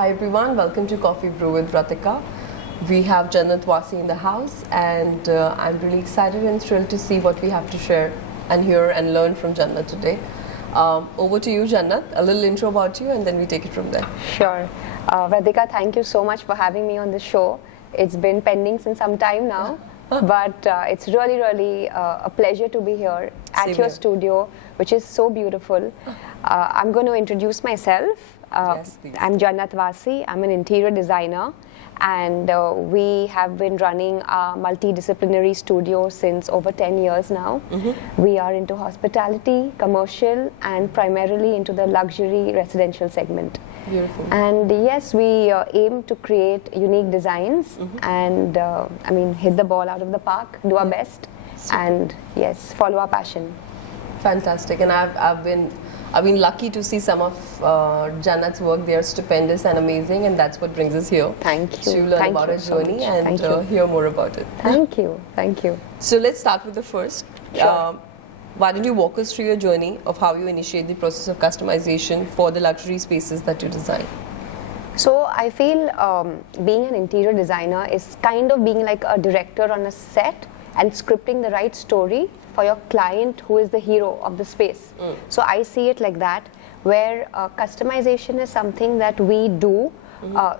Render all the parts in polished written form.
Hi everyone, welcome to Coffee Brew with Vratika. We have Jannat, Vasi in the house, and I'm really excited and thrilled to see what we have to share and hear and learn from Jannat today. Over to you, Jannat. A little intro about you and then we take it from there. Sure. Vratika, thank you so much for having me on the show. It's been pending since some time now, but it's really a pleasure to be here at your studio, which is so beautiful. I'm going to introduce myself. Yes, please. I'm Jannat Vasi. I'm an interior designer, and we have been running a multidisciplinary studio since over 10 years now. We are into hospitality, commercial, and primarily into the luxury residential segment. Beautiful. And yes, we aim to create unique designs and hit the ball out of the park, do our best, and yes, follow our passion. Fantastic. And I've been lucky to see some of Jannat's work. They are stupendous and amazing, and that's what brings us here. Thank you. To learn about her journey and hear more about it. Thank you. So let's start with the first. Sure. Why don't you walk us through your journey of how you initiate the process of customization for the luxury spaces that you design? So I feel being an interior designer is kind of being like a director on a set and scripting the right story for your client who is the hero of the space. So I see it like that, where customization is something that we do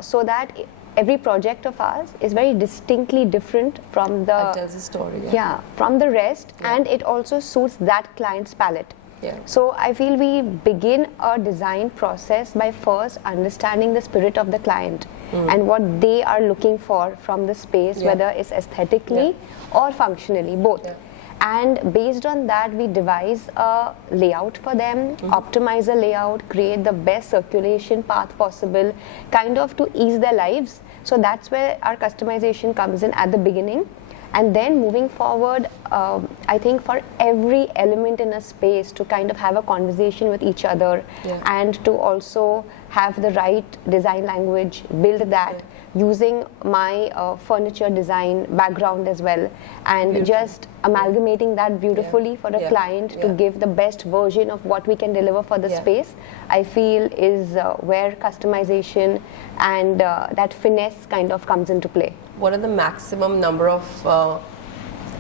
so that every project of ours is very distinctly different from the... It tells a story. Yeah, from the rest, and it also suits that client's palette. Yeah. So I feel we begin a design process by first understanding the spirit of the client and what they are looking for from the space, whether it's aesthetically or functionally, both. Yeah. And based on that, we devise a layout for them, optimize a layout, create the best circulation path possible, kind of to ease their lives. So that's where our customization comes in at the beginning. And then moving forward, I think for every element in a space to kind of have a conversation with each other and to also have the right design language, build that using my furniture design background as well, and just amalgamating that beautifully for a client to give the best version of what we can deliver for the space, I feel is where customization and that finesse kind of comes into play. What are the maximum number of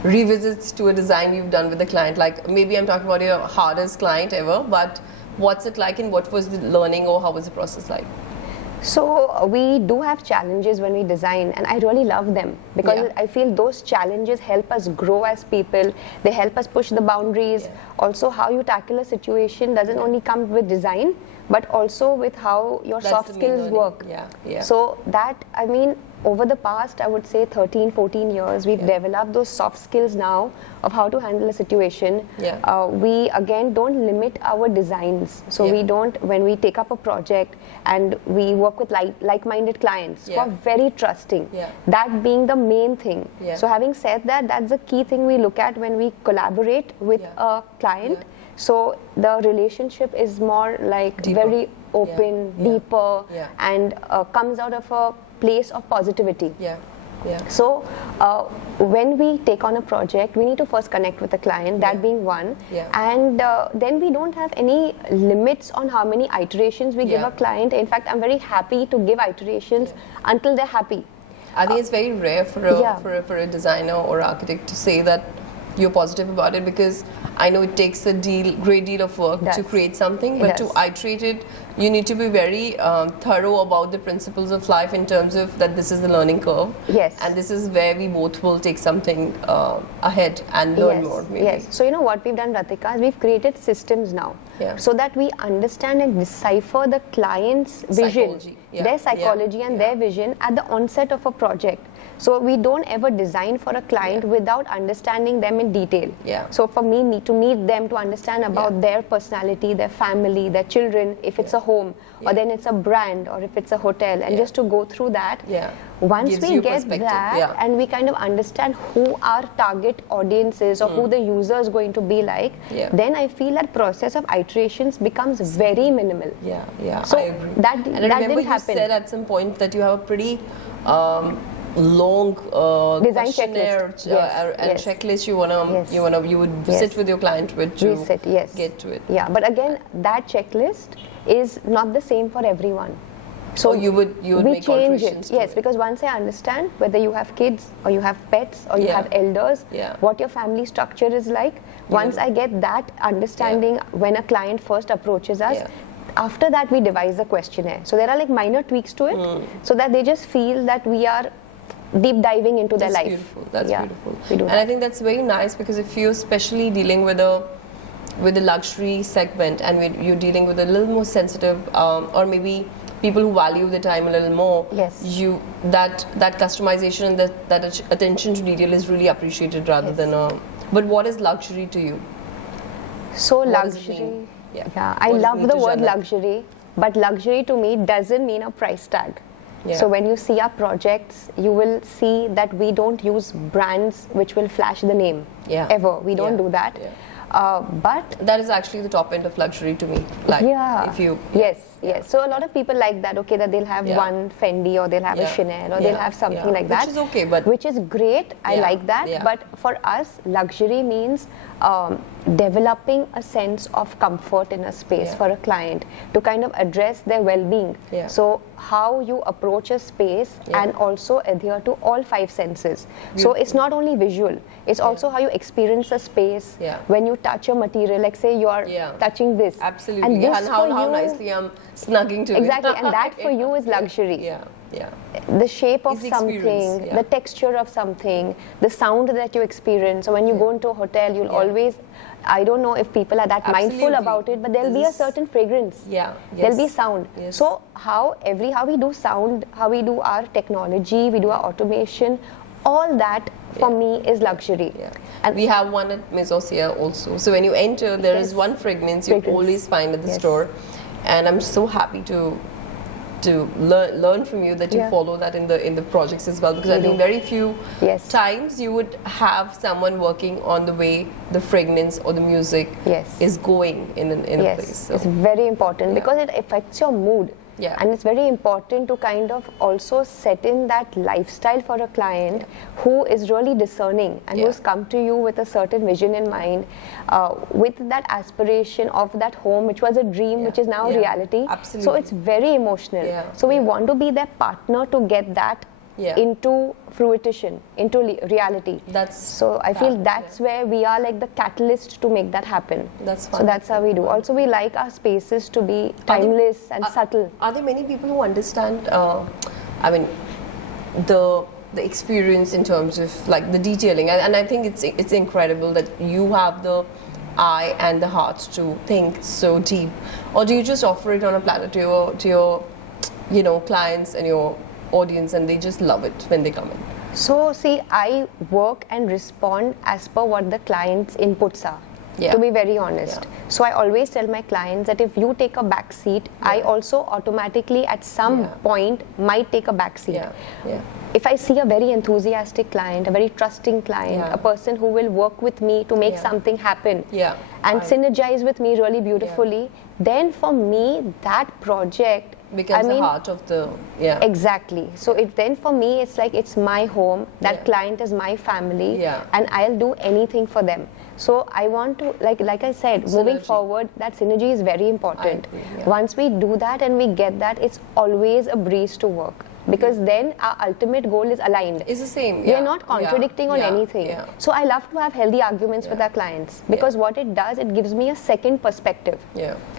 revisits to a design you've done with the client? Like, maybe I'm talking about your hardest client ever, but what's it like and what was the learning or how was the process like? So we do have challenges when we design, and I really love them because I feel those challenges help us grow as people. They help us push the boundaries. Also, how you tackle a situation doesn't only come with design, but also with how your soft skills work. So that, I mean, over the past, I would say 13, 14 years, we've developed those soft skills now of how to handle a situation. We, again, don't limit our designs. So we don't, when we take up a project and we work with like-minded clients who are very trusting, that being the main thing. So having said that, that's the key thing we look at when we collaborate with a client. So the relationship is more like very open, deeper, and comes out of a place of positivity. So when we take on a project, we need to first connect with the client, that being one, and then we don't have any limits on how many iterations we give a client. In fact, I'm very happy to give iterations until they're happy. I think it's very rare for a designer or architect to say that you're positive about it, because I know it takes a great deal of work to create something, but to iterate it, you need to be very thorough about the principles of life in terms of that this is the learning curve. And this is where we both will take something ahead and learn more. Maybe. So you know what we've done, Vratika, is we've created systems now so that we understand and decipher the client's vision, their psychology and their vision at the onset of a project. So we don't ever design for a client without understanding them in detail. So for me to meet them, to understand about their personality, their family, their children, if it's a home, or then it's a brand, or if it's a hotel, and just to go through that. Once we get that and we kind of understand who our target audience is or who the user is going to be like, then I feel that process of iterations becomes very minimal. So I agree. That and I remember didn't you happen. said at some point that you have a pretty long design questionnaire and checklist you would sit with your client with to get to it. But again, that checklist is not the same for everyone. So you would make change alterations it. Yes, because once I understand whether you have kids or you have pets or you have elders, what your family structure is like, once I get that understanding when a client first approaches us, after that we devise a questionnaire. So there are like minor tweaks to it, so that they just feel that we are deep diving into their life. Beautiful. That's beautiful. And I think that's very nice, because if you're especially dealing with the luxury segment, and you're dealing with a little more sensitive, or maybe people who value the time a little more, that customization and that attention to detail is really appreciated rather than but what is luxury to you? So luxury, I love the word luxury, but luxury to me doesn't mean a price tag. So when you see our projects, you will see that we don't use brands which will flash the name ever. We don't do that. But that is actually the top end of luxury to me. Like, if you yes. So a lot of people like that. Okay, that they'll have one Fendi, or they'll have a Chanel, or they'll have something like that, which is okay, but which is great. I like that. But for us, luxury means developing a sense of comfort in a space for a client to kind of address their well-being. So how you approach a space and also adhere to all 5 senses. So it's not only visual, it's also how you experience a space when you touch a material, like say you are touching this. Absolutely. And this how nicely I'm snugging to exactly. And that for you is luxury. The shape of something, the texture of something, the sound that you experience. So when you go into a hotel, you'll always, I don't know if people are that mindful about it, but there'll be a certain fragrance. There'll be sound. So how we do sound, how we do our technology, we do our automation, all that for me is luxury. And we have one at Mesos here also. So when you enter, there is one fragrance you always find at the store, and I'm so happy to learn from you that you follow that in the projects as well, because I think very few times you would have someone working on the way the fragrance or the music is going in a place. So it's very important because it affects your mood. And it's very important to kind of also set in that lifestyle for a client who is really discerning and who's come to you with a certain vision in mind, with that aspiration of that home which was a dream which is now reality. So it's very emotional. So we want to be their partner to get that into fruition, into reality. So I feel that's where we are like the catalyst to make that happen. So that's how we do. Also, we like our spaces to be timeless and subtle. Are there many people who understand, I mean, the experience in terms of like the detailing? And I think it's incredible that you have the eye and the heart to think so deep. Or do you just offer it on a platter to your clients and your audience, and they just love it when they come in? So see, I work and respond as per what the client's inputs are, to be very honest. So I always tell my clients that if you take a back seat, I also automatically at some point might take a back seat. If I see a very enthusiastic client, a very trusting client, a person who will work with me to make something happen and synergize with me really beautifully, then for me that project becomes the heart of the exactly. So then for me it's like it's my home, that client is my family, and I'll do anything for them. So I want to, like I said, moving forward, that synergy is very important. Once we do that and we get that, it's always a breeze to work. Because then our ultimate goal is aligned. It's the same. We are not contradicting on anything. So I love to have healthy arguments with our clients, because what it does, it gives me a second perspective.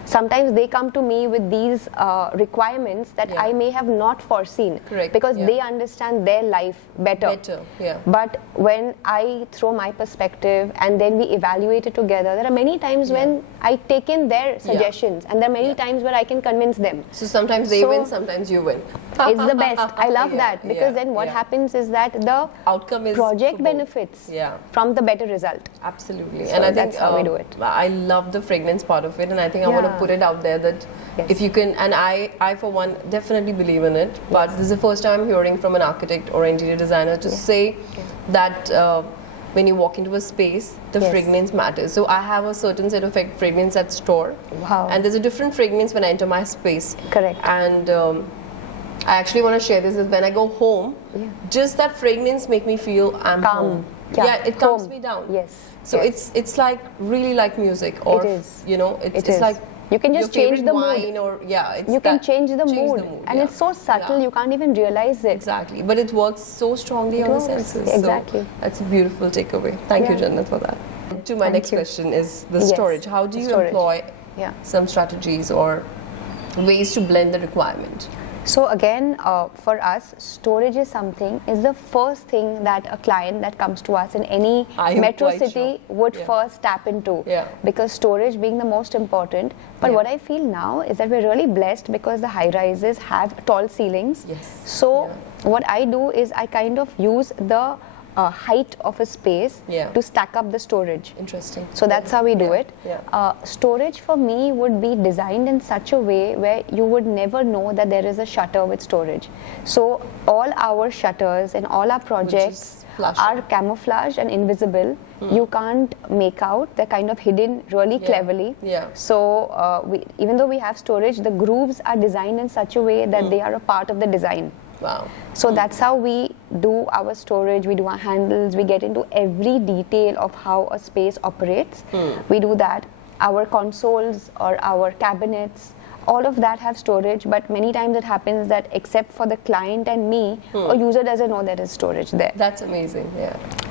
Sometimes they come to me with these requirements that I may have not foreseen, because they understand their life better. But when I throw my perspective and then we evaluate it together, there are many times when I take in their suggestions, and there are many times where I can convince them. So sometimes they win, sometimes you win. It's the best. I love that, because then what happens is that the outcome is project benefits from the better result. Absolutely. So and I think that's how we do it. I love the fragrance part of it, and I think I want to put it out there that if you can, and I for one definitely believe in it, but this is the first time I'm hearing from an architect or interior designer to say that when you walk into a space, the fragrance matters. So I have a certain set of fragrance at store, and there's a different fragrance when I enter my space. And I actually want to share this, is when I go home, just that fragrance make me feel I'm home. It calms me down. So it's like really like music, or it is. it's like You can just change the mood. Or, you can change the mood. And it's so subtle, you can't even realize it. Exactly. But it works so strongly on the senses. Exactly. So that's a beautiful takeaway. Thank you, Jannat, for that. To my next question is the storage. How do you employ some strategies or ways to blend the requirement? So again, for us, storage is the first thing that a client that comes to us in any metro city would first tap into. Because storage being the most important. But what I feel now is that we're really blessed because the high-rises have tall ceilings. So what I do is I kind of use the height of a space to stack up the storage. Interesting. So that's how we do it. Storage for me would be designed in such a way where you would never know that there is a shutter with storage. So all our shutters and all our projects are camouflaged and invisible. You can't make out. They're kind of hidden really cleverly. So even though we have storage, the grooves are designed in such a way that they are a part of the design. Wow. So that's how we do our storage, we do our handles, we get into every detail of how a space operates. We do that. Our consoles or our cabinets, all of that have storage, but many times it happens that except for the client and me, a user doesn't know there is storage there. That's amazing,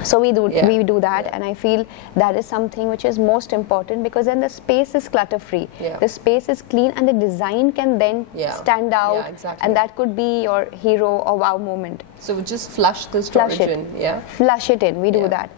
So we do that, and I feel that is something which is most important because then the space is clutter-free. The space is clean and the design can then stand out, and that could be your hero or wow moment. So we just flush the storage in, Flush it in, we do that.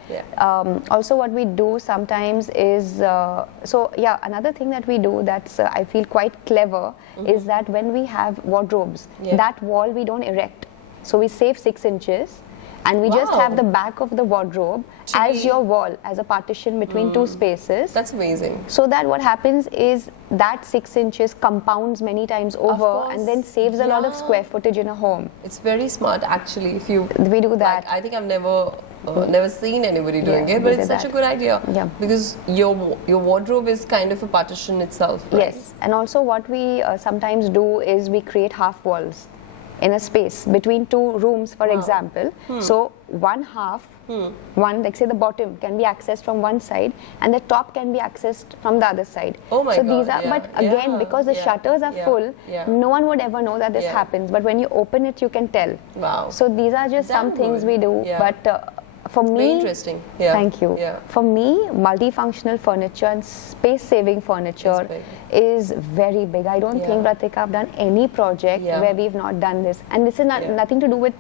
Also what we do sometimes is, another thing that we do that's I feel quite clever is that when we have wardrobes, that wall we don't erect. So we save 6 inches and we just have the back of the wardrobe as your wall, as a partition between 2 spaces. That's amazing. So that what happens is that 6 inches compounds many times over and then saves a lot of square footage in a home. It's very smart actually. We do that. I think I've never seen anybody doing it, but it's such a good idea because your wardrobe is kind of a partition itself, right? Yes, and also what we sometimes do is we create half walls in a space between 2 rooms, for example. So one half, like say the bottom can be accessed from one side and the top can be accessed from the other side. Oh my God, these are, but again, because the shutters are full, no one would ever know that this happens. But when you open it, you can tell. Wow. So these are just some things we do. But for me, very interesting. Thank you. For me, multifunctional furniture and space-saving furniture is very big. I don't think, Vratika, I've done any project where we've not done this. And this is nothing to do with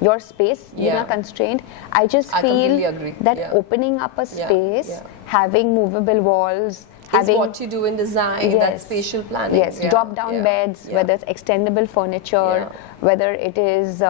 your space, you're not constrained. I just feel that opening up a space, having movable walls, is what you do in design, that spatial planning. Drop-down beds, whether it's extendable furniture, whether it is,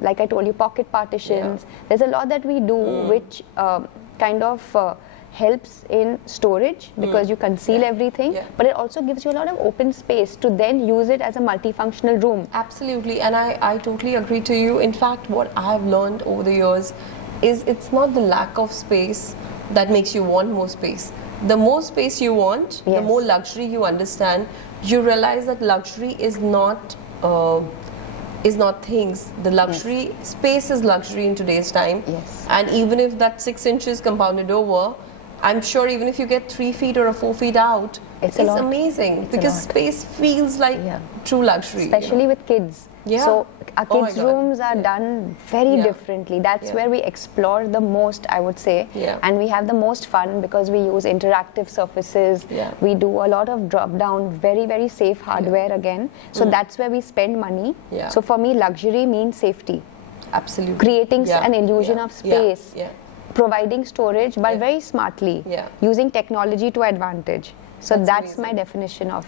like I told you, pocket partitions. There's a lot that we do which kind of helps in storage because you conceal everything, but it also gives you a lot of open space to then use it as a multifunctional room. Absolutely, and I totally agree to you. In fact, what I've learned over the years is it's not the lack of space that makes you want more space. The more space you want, the more luxury you understand. You realize that luxury is not things. The luxury space is luxury in today's time. And even if that 6 inches compounded over, I'm sure even if you get 3 feet or 4 feet out, it's amazing because space feels like true luxury. Especially with kids. So our kids' rooms are done very differently. That's where we explore the most, I would say. And we have the most fun because we use interactive surfaces. We do a lot of drop-down, very, very safe hardware again. So that's where we spend money. So for me, luxury means safety. Absolutely. Creating an illusion of space. Providing storage, but very smartly. Using technology to advantage. So that's my definition of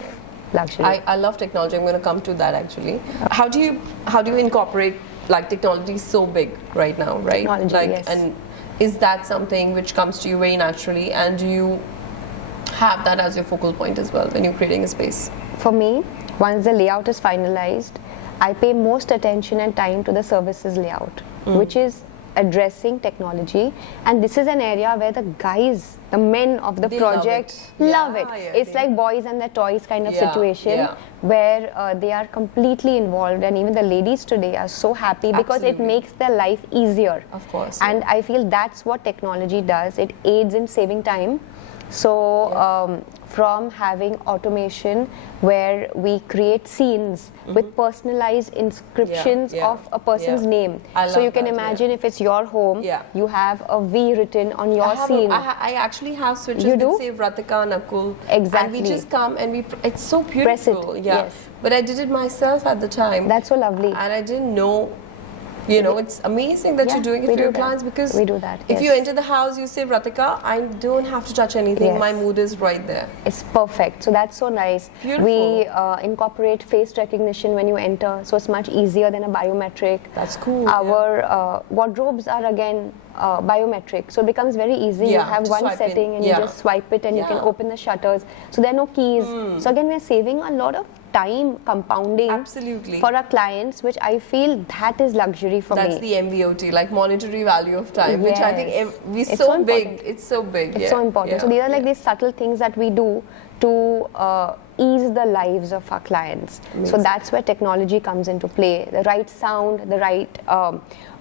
luxury. I love technology. I'm going to come to that actually. How do you incorporate like technology so big right now, right? Technology, and is that something which comes to you very naturally, and do you have that as your focal point as well when you're creating a space? For me, once the layout is finalized, I pay most attention and time to the services layout, which is addressing technology, and this is an area where the guys, the men of the they project love it. It's like boys and their toys kind of situation where they are completely involved, and even the ladies today are so happy because it makes their life easier. Of course. And I feel that's what technology does. It aids in saving time. So from having automation where we create scenes with personalized inscriptions of a person's name. So you can imagine if it's your home, you have a V written on your scene. I actually have switches that say Vratika, Nakul. Exactly. And we just come and it's so beautiful. Press it. Yeah. Yes. But I did it myself at the time. That's so lovely. And I didn't know. You know, it's amazing that you're doing it for your clients, because we do that. If you enter the house, you say Vratika, I don't have to touch anything. My mood is right there. It's perfect. So that's so nice. Beautiful. We incorporate face recognition when you enter, so it's much easier than a biometric. That's cool. Our wardrobes are again biometric, so it becomes very easy. You have one setting and you just swipe it and you can open the shutters. So there are no keys. So again, we're saving a lot of time compounding for our clients, which I feel that is luxury for me. That's the MVOT, like monetary value of time, which I think it's so big. It's so big. It's so important. So these are like these subtle things that we do to ease the lives of our clients. So that's where technology comes into play. The right sound, the right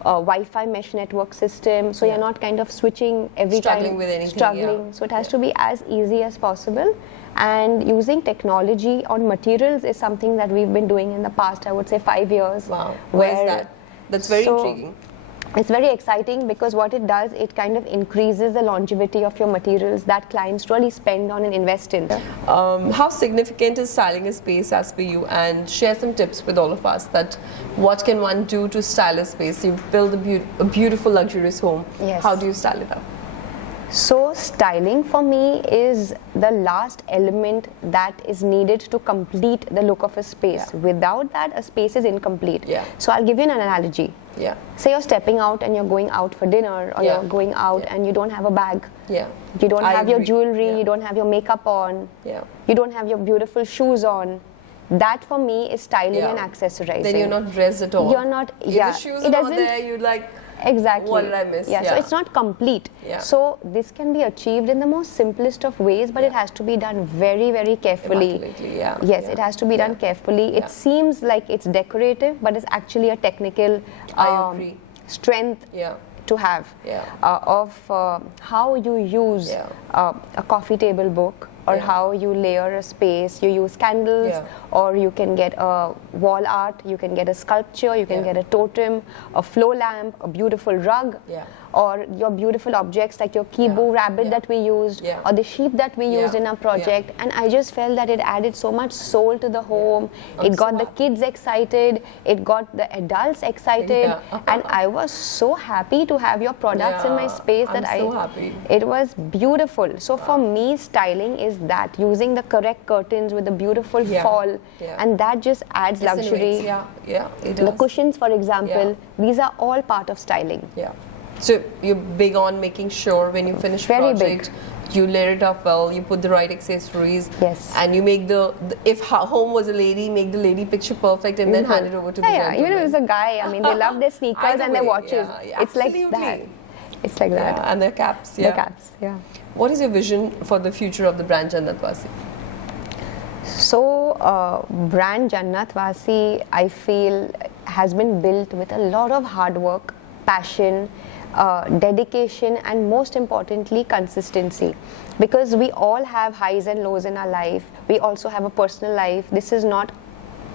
Wi-Fi mesh network system. So you're not kind of switching every time. With anything. Struggling. So it has to be as easy as possible. And using technology on materials is something that we've been doing in the past, I would say 5 years. Wow. Why is that? That's very intriguing. It's very exciting because what it does, it kind of increases the longevity of your materials that clients really spend on and invest in. How significant is styling a space as per you? And share some tips with all of us that what can one do to style a space? You build a beautiful luxurious home. Yes. How do you style it up? So styling for me is the last element that is needed to complete the look of a space. Without that, a space is incomplete. So I'll give you an analogy. Say you're stepping out and you're going out for dinner, or you're going out and you don't have a bag. You don't have your jewelry, you don't have your makeup on, you don't have your beautiful shoes on. That for me is styling and accessorizing. Then you're not dressed at all. You're not, if the shoes are not there, you're like, exactly. What did I miss? So it's not complete. So this can be achieved in the most simplest of ways, but it has to be done very, very carefully. It has to be done carefully. It seems like it's decorative, but it's actually a technical strength to have of how you use a coffee table book, or how you layer a space. You use candles, or you can get a wall art, you can get a sculpture, you can get a totem, a flow lamp, a beautiful rug, or your beautiful objects like your Kibu rabbit that we used, or the sheep that we used in our project. And I just felt that it added so much soul to the home. It got the kids excited, it got the adults excited, and I was so happy to have your products in my space that it was beautiful. So for me, styling is that, using the correct curtains with a beautiful fall, and that just adds luxury. It does. The cushions, for example, these are all part of styling. So you're big on making sure when you finish a project, you layer it up well, you put the right accessories, and you make if home was a lady, make the lady picture perfect, and then hand it over to the gentleman. Even if it's a guy, I mean, they love their sneakers and their watches. It's like that. It's like that. And their caps. Their caps, What is your vision for the future of the brand Jannat Vasi? So, brand Jannat Vasi, I feel, has been built with a lot of hard work, passion, dedication, and most importantly, consistency. Because we all have highs and lows in our life. We also have a personal life. This is not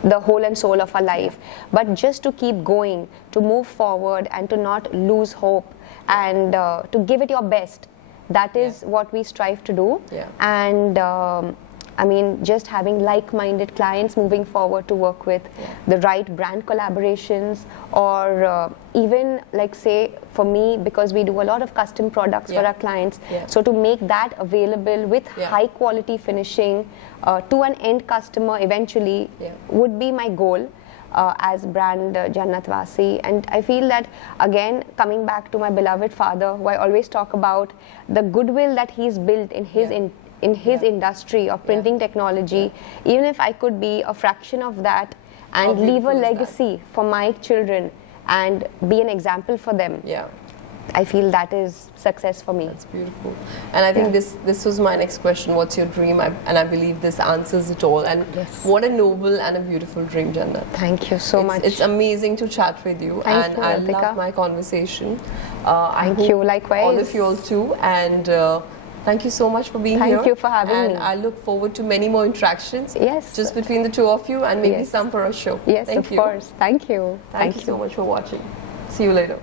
the whole and soul of our life. But just to keep going, to move forward, and to not lose hope, and to give it your best. That is what we strive to do. And I mean, just having like-minded clients moving forward to work with, the right brand collaborations, or even, like, say, for me, because we do a lot of custom products for our clients, so to make that available with high-quality finishing to an end customer eventually would be my goal. As brand Jannat Vasi. And I feel that, again, coming back to my beloved father, who I always talk about, the goodwill that he's built in his in his industry of printing technology, even if I could be a fraction of that and leave a legacy for my children and be an example for them, I feel that is success for me. That's beautiful. And I think this was my next question. What's your dream? And I believe this answers it all. And what a noble and a beautiful dream, Jannat. Thank you so much. It's amazing to chat with you. Thank you, I Vratika. love my conversation. Thank you, likewise. All of you all too. And thank you so much for being here. Thank you for having me. And I look forward to many more interactions. Yes. Just between the two of you, and maybe some for our show. Yes, Thank of course. Thank you. Thank you so much for watching. See you later.